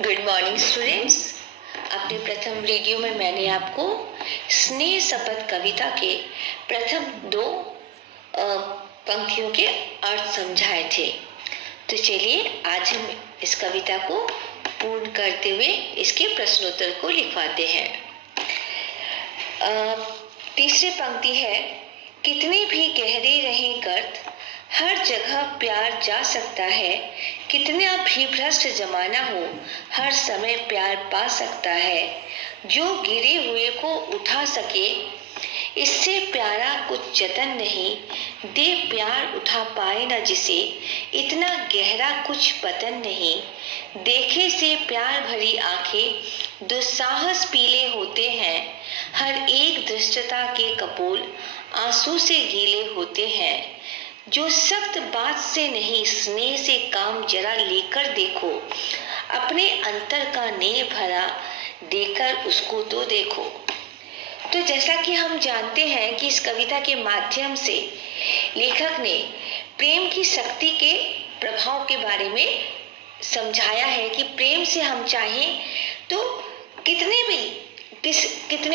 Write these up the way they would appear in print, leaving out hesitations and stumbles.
Good morning students. अपने प्रथम video में मैंने आपको स्नेह शपथ कविता के प्रथम दो पंक्तियों के अर्थ समझाए थे। तो चलिए आज हम इस कविता को पूर्ण करते हुए इसके प्रश्नोत्तर को लिखवाते हैं। तीसरी पंक्ति है, कितने भी गहरे रहें गर्त हर जगह प्यार जा सकता है, कितना भी भ्रष्ट जमाना हो हर समय प्यार पा सकता है, जो गिरे हुए को उठा सके इससे प्यारा कुछ जतन नहीं, दे प्यार उठा पाए न जिसे इतना गहरा कुछ पतन नहीं, देखे से प्यार भरी आंखें दुस्साहस पीले होते हैं, हर एक धृष्टता के कपोल आंसू से गीले होते हैं, जो सख्त बात से नहीं स्नेह से काम जरा लेकर देखो, अपने अंतर का नेह भरा देकर उसको तो देखो। तो जैसा कि हम जानते हैं कि इस कविता के माध्यम से लेखक ने प्रेम की शक्ति के प्रभाव के बारे में समझाया है कि प्रेम से हम चाहें तो कितने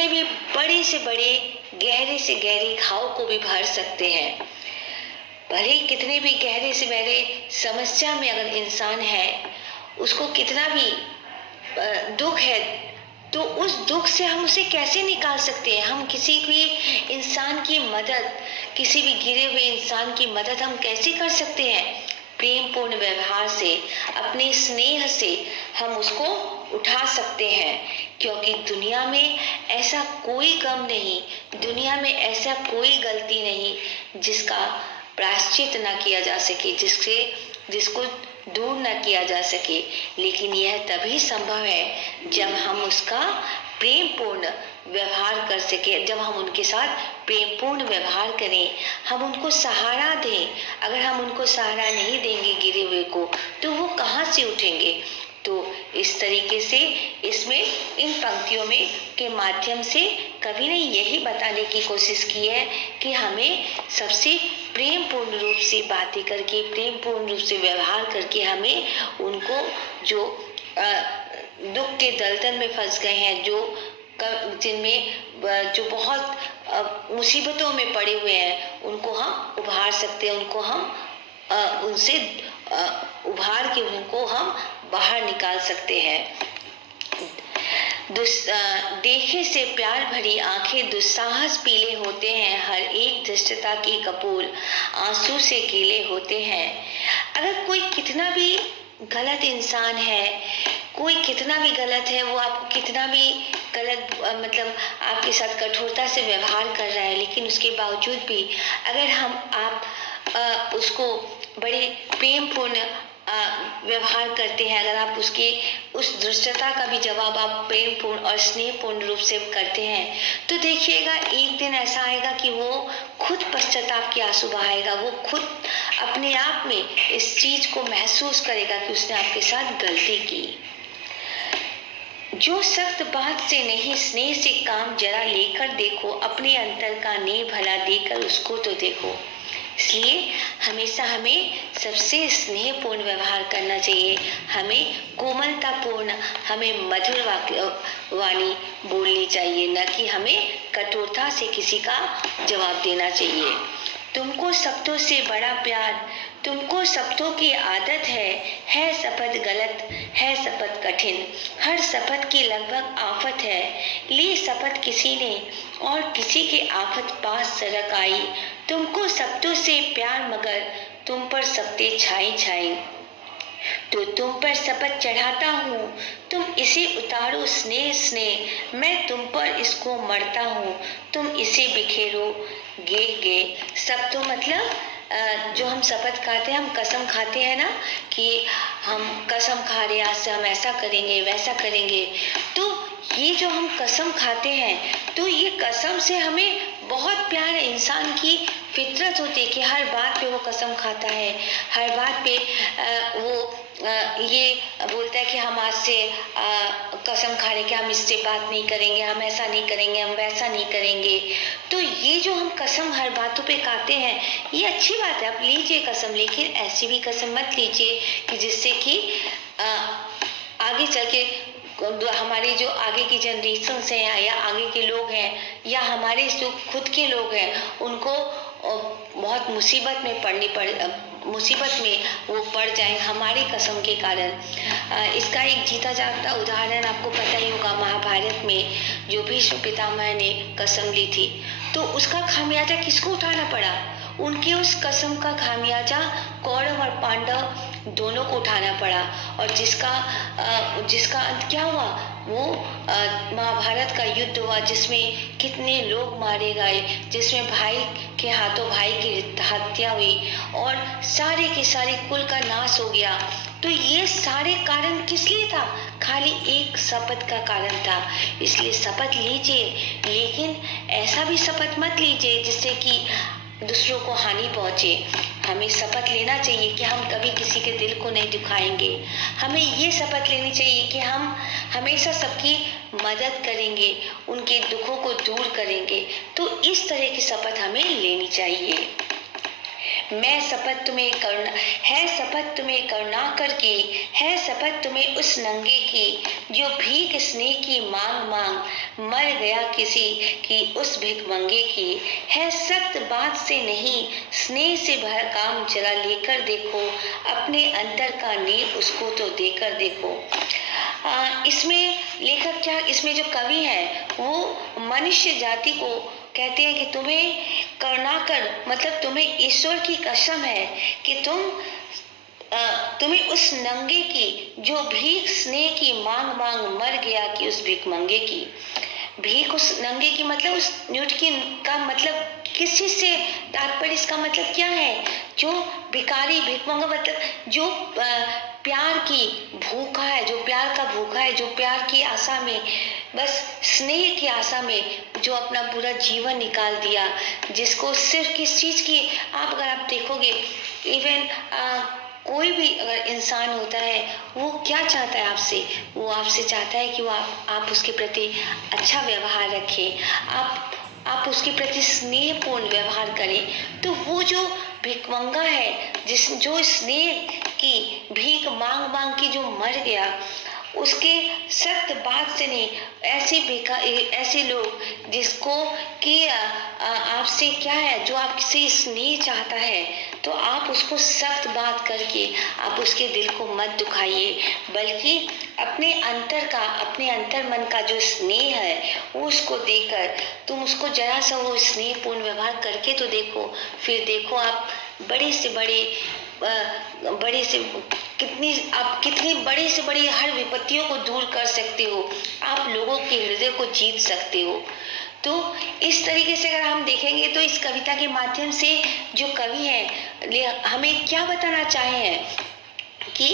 भी बड़े से बड़े गहरे से गहरे घाव को भी भर सकते हैं। भले ही कितने भी गहरे से गहरे समस्या में अगर इंसान है, उसको कितना भी दुख है, तो उस दुख से हम उसे कैसे निकाल सकते हैं। हम किसी भी इंसान की मदद, किसी भी गिरे हुए इंसान की मदद हम कैसे कर सकते हैं? प्रेम पूर्ण व्यवहार से, अपने स्नेह से हम उसको उठा सकते हैं, क्योंकि दुनिया में ऐसा कोई गम नहीं, दुनिया में ऐसा कोई गलती नहीं जिसका प्रायश्चित न किया जा सके, जिसको दूर न किया जा सके। लेकिन यह तभी संभव है जब हम उसका प्रेम पूर्ण व्यवहार कर सके, जब हम उनके साथ प्रेम पूर्ण व्यवहार करें, हम उनको सहारा दें। अगर हम उनको सहारा नहीं देंगे गिरे हुए को, तो वो कहाँ से उठेंगे? तो इस तरीके से इसमें इन पंक्तियों में के माध्यम से कवि ने यही बताने की कोशिश की है कि हमें सबसे प्रेम पूर्ण रूप से बातें करके, प्रेम पूर्ण रूप से व्यवहार करके हमें उनको जो दुख के दलदल में फंस गए हैं, जिनमें जो बहुत मुसीबतों में पड़े हुए हैं, उनको हम उभार सकते हैं, उनको हम उनसे उभार के उनको हम बाहर निकाल सकते हैं। देखे से प्यार भरी आंखें दुस्साहस पीले होते हैं, हर एक धृष्टता के कपोल आंसू से गीले होते हैं। अगर कोई कितना भी गलत इंसान है, कोई कितना भी गलत है, वो आपको कितना भी गलत मतलब आपके साथ कठोरता से व्यवहार कर रहा है, लेकिन उसके बावजूद भी अगर आप उसको बड़े प्रेम पूर्ण व्यवहार करते हैं, अगर आप उसके उस दुष्टता का भी जवाब आप प्रेम पूर्ण और स्नेह पूर्ण रूप से करते हैं, तो देखिएगा एक दिन ऐसा आएगा कि वो खुद पश्चाताप के आंसू बहाएगा, वो खुद अपने आप में इस चीज को महसूस करेगा कि उसने आपके साथ गलती की। जो सख्त बात से नहीं स्नेह से काम जरा लेकर देखो, अपने अंतर का नेह भला देकर उसको तो देखो। इसलिए हमेशा हमें सबसे स्नेहपूर्ण व्यवहार करना चाहिए, हमें कोमलतापूर्ण, हमें मधुर वाणी बोलनी चाहिए, न कि हमें कठोरता से किसी का जवाब देना चाहिए। तुमको शब्दों से बड़ा प्यार, तुमको शब्दों की आदत है शपथ गलत, है शपथ कठिन, हर शपथ की लगभग आफत है, ली शपथ किसी ने और किसी के आफत पास सड़क आई, तुमको शब्दों से प्यार मगर तुम पर शब्दें छाई छाई, तो तुम पर शपथ चढ़ाता हूँ, तुम इसे उतारो स्नेह स्नेह, मैं तुम पर इसको मरता हूँ, तुम इसे बिखेरो गे गे। सब तो मतलब जो हम शपथ खाते हैं, हम कसम खाते हैं ना कि हम कसम खा रहे आज से हम ऐसा करेंगे वैसा करेंगे, तो ये जो हम कसम खाते हैं, तो ये कसम से हमें बहुत प्यार, इंसान की फितरत होती है कि हर बात पे वो कसम खाता है, हर बात पे वो ये बोलता है कि हम आज से कसम खा रहे कि हम इससे बात नहीं करेंगे, हम ऐसा नहीं करेंगे, हम वैसा नहीं करेंगे। तो ये जो हम कसम हर बातों पे खाते हैं, ये अच्छी बात है, आप लीजिए कसम, लेकिन ऐसी भी कसम मत लीजिए कि जिससे कि आगे चल के हमारी जो आगे की जनरेशन्स हैं या आगे के लोग हैं या हमारे जो खुद के लोग हैं उनको बहुत मुसीबत में वो पड़ जाए हमारी कसम के कारण। इसका एक जीता जागता उदाहरण आपको पता ही होगा, महाभारत में जो भीष्म पितामह ने कसम ली थी तो उसका खामियाजा किसको उठाना पड़ा? उनकी उस कसम का खामियाजा कौरव और पांडव दोनों को उठाना पड़ा। और जिसका अंत क्या हुआ? वो महाभारत का युद्ध हुआ जिसमें कितने लोग मारे गए, जिसमें भाई के हाथों भाई की हत्या हुई और सारे के सारे कुल का नाश हो गया। तो ये सारे कारण किस लिए था? खाली एक शपथ का कारण था। इसलिए शपथ लीजिए, लेकिन ऐसा भी शपथ मत लीजिए जिससे कि दूसरों को हानि पहुंचे। हमें शपथ लेना चाहिए कि हम कभी किसी के दिल को नहीं दुखाएंगे। हमें ये शपथ लेनी चाहिए कि हम हमेशा सबकी मदद करेंगे, उनके दुखों को दूर करेंगे। तो इस तरह की शपथ हमें लेनी चाहिए। मैं शपथ तुम्हें करुणा है, शपथ तुम्हें करुणाकर की है, शपथ तुम्हें उस नंगे की जो भीख स्नेह की मांग मांग मर गया किसी की उस भिखमंगे की है। सख्त बात से नहीं स्नेह से भर काम जरा लेकर देखो, अपने अंतर का नींव उसको तो देकर देखो। इसमें लेखक क्या, इसमें जो कवि है वो मनुष्य जाति को कहते हैं कि तुम्हें करुणा कर, मतलब तुम्हें ईश्वर की कसम है कि तुम्हें उस नंगे की जो भीख स्नेह की मांग मांग मर गया कि उस भिखमंगे की। भीख उस नंगे की मतलब उस न्यूटकी का मतलब किस चीज से तात्पर्य, इसका मतलब क्या है? जो भिखारी भिखमंगा मतलब जो प्यार की भूखा है, जो प्यार का भूखा है, जो प्यार की आशा में, बस स्नेह की आशा में जो अपना पूरा जीवन निकाल दिया, जिसको सिर्फ किस चीज की अगर आप देखोगे इवन कोई भी अगर इंसान होता है वो क्या चाहता है आपसे? वो आपसे चाहता है कि वो आप उसके प्रति अच्छा व्यवहार रखें, आप उसके प्रति स्नेहपूर्ण व्यवहार करें। तो वो जो भिखमंगा है जो स्नेह की भीख मांग मांग की जो मर गया, उसके सख्त बात से नहीं, ऐसे लोग जिसको कि आपसे क्या है, जो आपसे स्नेह चाहता है तो आप उसको सख्त बात करके आप उसके दिल को मत दुखाइए, बल्कि अपने अंतर मन का जो स्नेह है वो उसको देकर तुम उसको जरा सा वो स्नेहपूर्ण व्यवहार करके तो देखो। फिर देखो आप बड़े से कितनी बड़ी से बड़ी हर विपत्तियों को दूर कर सकते हो, आप लोगों के हृदय को जीत सकते हो। तो इस तरीके से अगर हम देखेंगे तो इस कविता के माध्यम से जो कवि है हमें क्या बताना चाहे हैं कि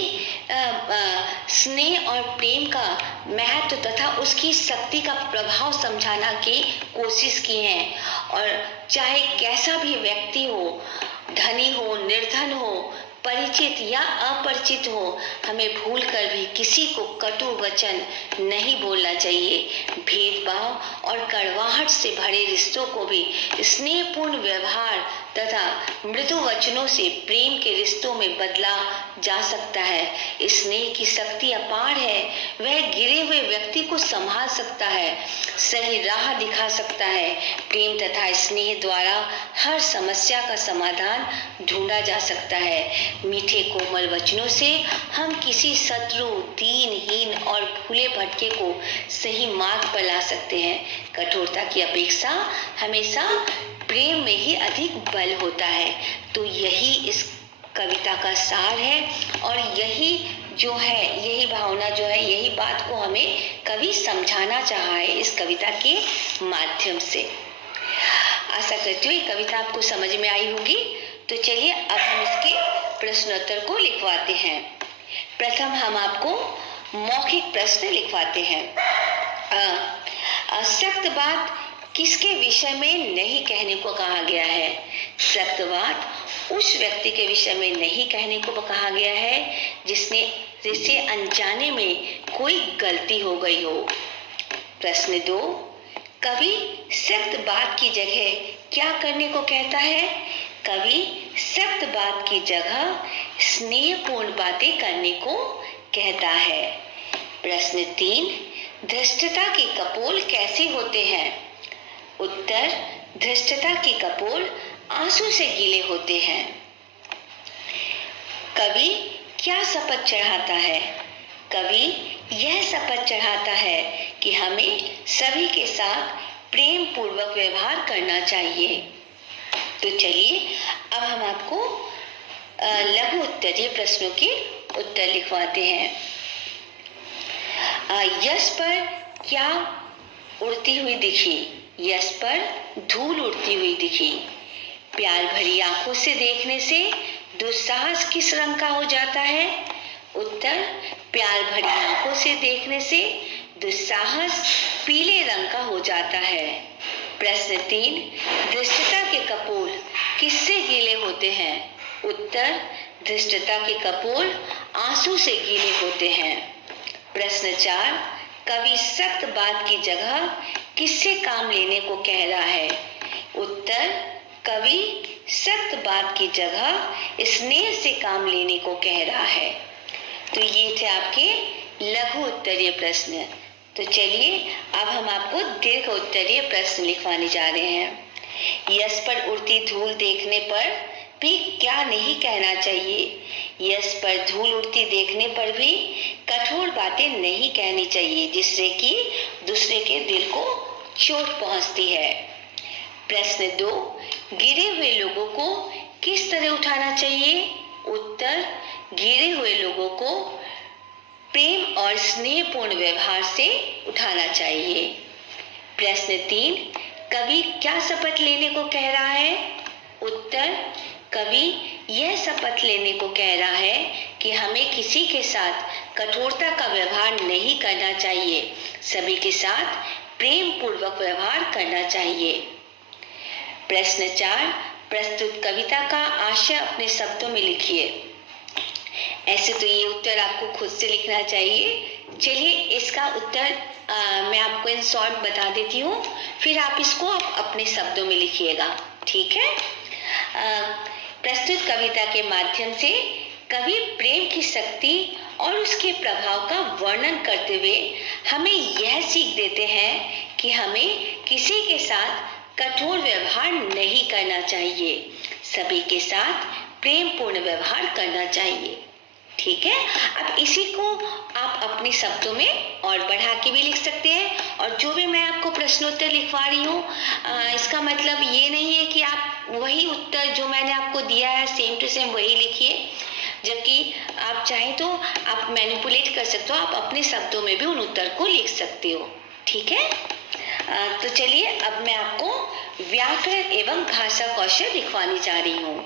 स्नेह और प्रेम का महत्व तथा उसकी शक्ति का प्रभाव समझाना की कोशिश की है। और चाहे कैसा भी व्यक्ति हो, धनी हो निर्धन हो, परिचित या अपरिचित हो, हमें भूल कर भी किसी को कटु वचन नहीं बोलना चाहिए। भेदभाव और कड़वाहट से भरे रिश्तों को भी स्नेहपूर्ण व्यवहार तथा मृदु वचनों से प्रेम के रिश्तों में बदला जा सकता है। स्नेह की शक्ति अपार है, वह गिरे हुए व्यक्ति को संभाल सकता है, सही राह दिखा सकता है। प्रेम तथा स्नेह द्वारा हर समस्या का समाधान ढूंढा जा सकता है। मीठे कोमल वचनों से हम किसी शत्रु, दीनहीन और भूले भटके को सही मार्ग पर ला सकते हैं। कठोरता की अपेक्षा हमेशा प्रेम में ही अधिक बल होता है। तो यही इस कविता का सार है और यही भावना जो है, यही बात को हमें कवि समझाना चाहा है इस कविता के माध्यम से। आशा करती हूँ ये कविता आपको समझ में आई होगी। तो चलिए अब हम इसके प्रश्नोत्तर को लिखवाते हैं। प्रथम हम आपको मौखिक प्रश्न लिखवाते हैं। सख्त बात किसके विषय में नहीं कहने को कहा गया है? सख्त बात उस व्यक्ति के विषय में नहीं कहने को कहा गया है जिसे अनजाने में कोई गलती हो गई हो। प्रश्न 2, कवि सख्त बात की जगह क्या करने को कहता है? कवि सख्त बात की जगह स्नेहपूर्ण बातें करने को कहता है। प्रश्न 3, धृष्टता के कपोल कैसे होते हैं? उत्तर, धृष्टता के कपोल आंसू से गीले होते हैं। कवि क्या शपथ चढ़ाता है? कवि यह शपथ चढ़ाता है कि हमें सभी के साथ प्रेम पूर्वक व्यवहार करना चाहिए। तो चलिए अब हम आपको लघु उत्तरीय प्रश्नों के उत्तर लिखवाते हैं। यश पर क्या उड़ती हुई दिखी? यश पर धूल उड़ती हुई दिखी। प्यार भरी आंखों से देखने से दुस्साहस किस रंग का हो जाता है? उत्तर, प्यार भरी आंखों से देखने से दुस्साहस पीले रंग का हो जाता है। प्रश्न 3, धृष्टता के कपोल किससे गीले होते हैं? उत्तर, धृष्टता के कपोल आंसू से गीले होते हैं। प्रश्न 4, कवि सख्त बात की जगह किससे काम लेने को कह रहा है? उत्तर, कवि सख्त बात की जगह स्नेह से काम लेने को कह रहा है। तो ये थे आपके लघु उत्तरीय प्रश्न। तो चलिए अब हम आपको दीर्घ उत्तरीय प्रश्न लिखवाने जा रहे हैं। यश पर उड़ती धूल देखने पर भी क्या नहीं कहना चाहिए? यश पर धूल उड़ती देखने पर भी कठोर बातें नहीं कहनी चाहिए, जिससे कि दूसरे के दिल को चोट पहुंचती है। प्रश्न 2, गिरे हुए लोगों को किस तरह उठाना चाहिए? उत्तर, गिरे हुए लोगों को प्रेम और स्नेहपूर्ण व्यवहार से उठाना चाहिए। प्रश्न 3, कवि क्या शपथ लेने को कह रहा है? उत्तर, कवि यह शपथ लेने को कह रहा है कि हमें किसी के साथ कठोरता का व्यवहार नहीं करना चाहिए, सभी के साथ प्रेम पूर्वक व्यवहार करना चाहिए। प्रश्न 4, प्रस्तुत कविता का आशय अपने शब्दों में लिखिए। ऐसे तो ये उत्तर आपको खुद से लिखना चाहिए। चलिए इसका उत्तर मैं आपको इन शॉर्ट बता देती हूँ, फिर आप इसको अपने शब्दों में लिखिएगा, ठीक है? प्रस्तुत कविता के माध्यम से कवि प्रेम की शक्ति और उसके प्रभाव का वर्णन करते हुए हमें यह सीख देते हैं कि हमें किसी के साथ कठोर व्यवहार नहीं करना चाहिए, सभी के साथ प्रेम पूर्ण व्यवहार करना चाहिए, ठीक है? अब इसी को आप अपने शब्दों में और बढ़ा के भी लिख सकते हैं। और जो भी मैं आपको प्रश्नोत्तर लिखवा रही हूँ, इसका मतलब ये नहीं है कि आप वही उत्तर जो मैंने आपको दिया है सेम टू सेम वही लिखिए, जबकि आप चाहें तो आप मैनिपुलेट कर सकते हो, आप अपने शब्दों में भी उन उत्तर को लिख सकते हो, ठीक है? तो चलिए अब मैं आपको व्याकरण एवं भाषा कौशल लिखवाने जा रही हूँ।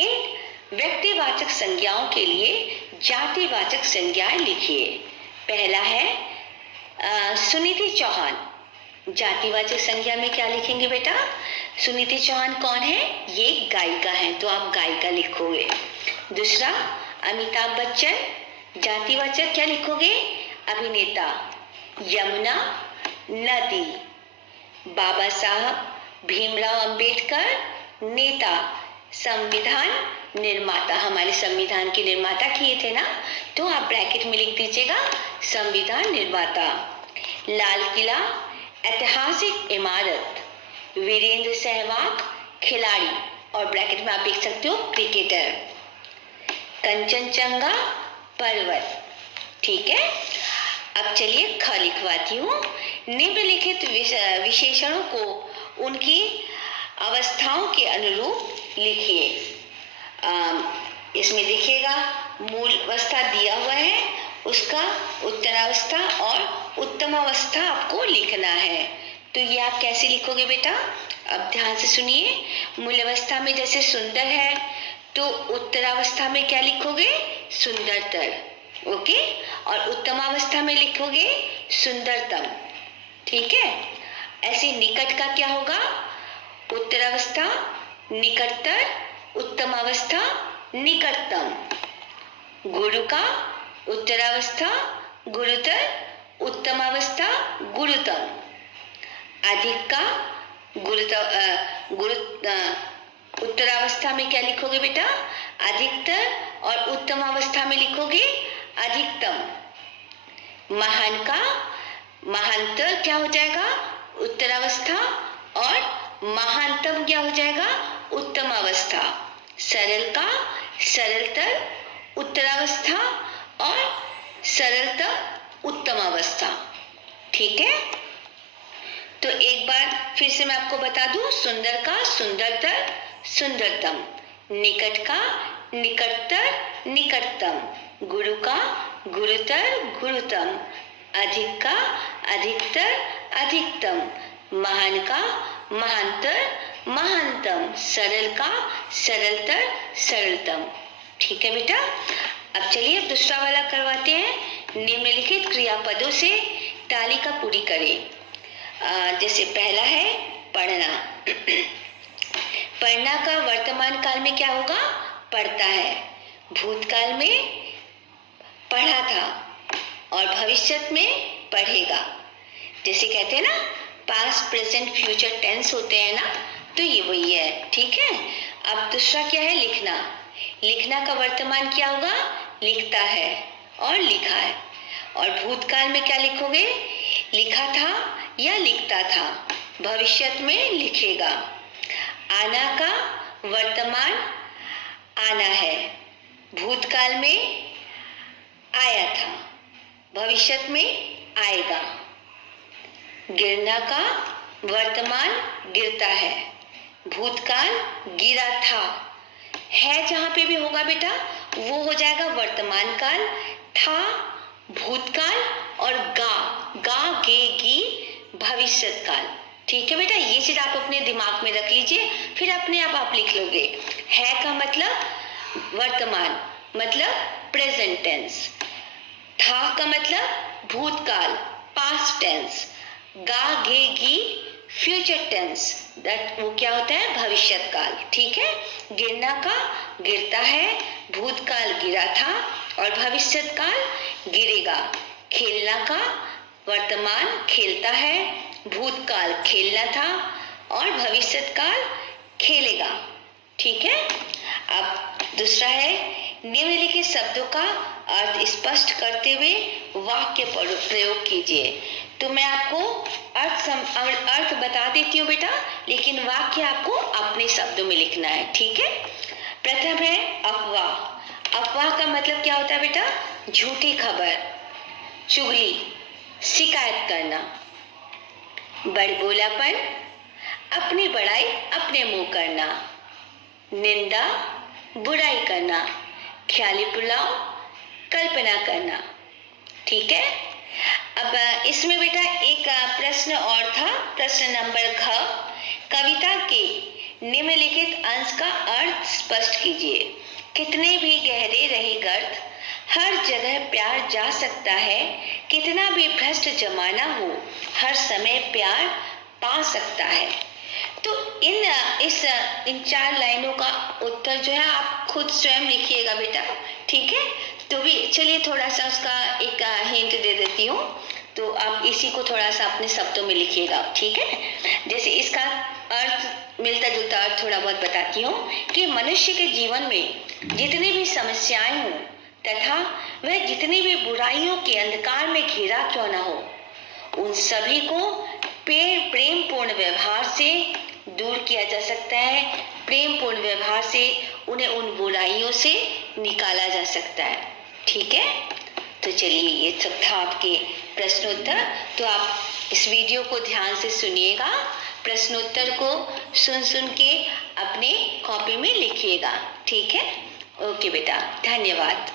इन व्यक्तिवाचक संज्ञाओं के लिए जातिवाचक संज्ञाएं लिखिए। पहला है सुनीति चौहान। जातिवाचक संज्ञा में क्या लिखेंगे बेटा? सुनीति चौहान कौन है? ये गायिका है, तो आप गायिका लिखोगे। दूसरा, अमिताभ बच्चन। जातिवाचक क्या लिखोगे? अभिनेता। यमुना, नदी। बाबा साहब भीमराव अंबेडकर, नेता। संविधान निर्माता, हमारे संविधान के निर्माता किए थे ना, तो आप ब्रैकेट में लिख दीजिएगा संविधान निर्माता। लाल किला ऐतिहासिक इमारत। वीरेंद्र सहवाग खिलाड़ी, और ब्रैकेट में आप लिख सकते हो क्रिकेटर। कंचनजंगा पर्वत, ठीक है? अब चलिए ख लिखवाती हूँ। निम्नलिखित विशेषणों को उनकी अवस्थाओं के अनुरूप लिखिए। इसमें देखिएगा मूल अवस्था दिया हुआ है, उसका उत्तरावस्था और उत्तमावस्था आपको लिखना है। तो ये आप कैसे लिखोगे बेटा? अब ध्यान से सुनिए। मूल अवस्था में जैसे सुंदर है, तो उत्तरावस्था में क्या लिखोगे? सुंदरतर, ओके? और उत्तमावस्था में लिखोगे सुंदरतम, ठीक है? ऐसे निकट का क्या होगा? उत्तरावस्था निकटतर, उत्तमावस्था निकटतम। गुरु का उत्तरावस्था गुरुतर, उत्तमावस्था गुरुतम। अधिक का उत्तरावस्था में क्या लिखोगे बेटा? अधिकतर, और उत्तमावस्था में लिखोगे अधिकतम, महान का महानतर क्या हो जाएगा? उत्तरावस्था। और महानतम क्या हो जाएगा? उत्तम अवस्था। सरल का सरलतर उत्तरावस्था और सरलतर उत्तम अवस्था। ठीक है, तो एक बार फिर से मैं आपको बता दूं, सुंदर का सुंदरतर सुंदरतम, निकट का निकटतर निकटतम, गुरु का गुरुतर गुरुतम, अधिक का अधिकतर अधिकतम, महान का महानतर महानतम, सरल का सरलतर सरलतम। ठीक है बेटा, अब चलिए दूसरा वाला करवाते हैं। निम्नलिखित क्रियापदों से तालिका पूरी करें। जैसे पहला है पढ़ना। पढ़ना का वर्तमान काल में क्या होगा? पढ़ता है। भूतकाल में पढ़ा था और भविष्य में पढ़ेगा। जैसे कहते हैं ना, पास्ट प्रेजेंट फ्यूचर टेंस होते हैं ना, तो ये वही है। ठीक है, अब दूसरा क्या है? लिखना। लिखना का वर्तमान क्या होगा? लिखता है और लिखा है। और भूतकाल में क्या लिखोगे? लिखा था या लिखता था। भविष्य में लिखेगा। आना का वर्तमान आना है। भूतकाल में आया था, भविष्य में आएगा। गिरना का वर्तमान गिरता है। भूतकाल गिरा था। है जहां पे भी होगा बेटा, वो हो जाएगा वर्तमान काल। था भूतकाल और गा गे गी भविष्य काल। ठीक है बेटा, ये चीज आप अपने दिमाग में रख लीजिए, फिर अपने आप लिख लोगे। है का मतलब वर्तमान, मतलब प्रेजेंट टेंस। था का मतलब भूतकाल, पास्ट टेंस। गा गे गी फ्यूचर टेंस, दैट वो क्या होता है? भविष्य काल। ठीक है, गिरना का गिरता है, भूतकाल गिरा था और भविष्य काल गिरेगा। खेलना का वर्तमान खेलता है, भूतकाल खेलना था और भविष्य काल खेलेगा। ठीक है, अब दूसरा है निम्नलिखित शब्दों का अर्थ स्पष्ट करते हुए वाक्य प्रयोग कीजिए। तो मैं आपको अर्थ बता देती हूँ बेटा, लेकिन वाक्य आपको अपने शब्दों में लिखना है। ठीक है, प्रथम है अफवाह। अफवाह का मतलब क्या होता है बेटा? झूठी खबर, चुगली, शिकायत करना। बड़बोलापन, अपनी बड़ाई अपने मुंह करना। निंदा, बुराई करना। ख्याली पुलाव, कल्पना करना। ठीक है, अब इसमें बेटा एक प्रश्न और था, प्रश्न नंबर घ। कविता के निम्नलिखित अंश का अर्थ स्पष्ट कीजिए। कितने भी गहरे रहे गर्त, हर जगह प्यार जा सकता है। कितना भी भ्रष्ट जमाना हो, हर समय प्यार पा सकता है। तो इन 4 लाइनों का उत्तर जो है आप खुद स्वयं लिखिएगा बेटा। ठीक है, तो भी चलिए थोड़ा सा उसका एक हिंट दे देती हूँ, तो आप इसी को थोड़ा सा अपने शब्दों में लिखिएगा। ठीक है, जैसे इसका अर्थ मिलता जुलता अर्थ थोड़ा बहुत बताती हूँ कि मनुष्य के जीवन में जितनी भी समस्याएं हों तथा वह जितनी भी बुराइयों के अंधकार में घिरा क्यों न हो, उन सभी को प्रेम पूर्ण व्यवहार से दूर किया जा सकता है। प्रेम पूर्ण व्यवहार से उन्हें उन बुराइयों से निकाला जा सकता है। ठीक है, तो चलिए ये सब था आपके प्रश्नोत्तर। तो आप इस वीडियो को ध्यान से सुनिएगा, प्रश्नोत्तर को सुन सुन के अपने कॉपी में लिखिएगा। ठीक है, ओके बेटा, धन्यवाद।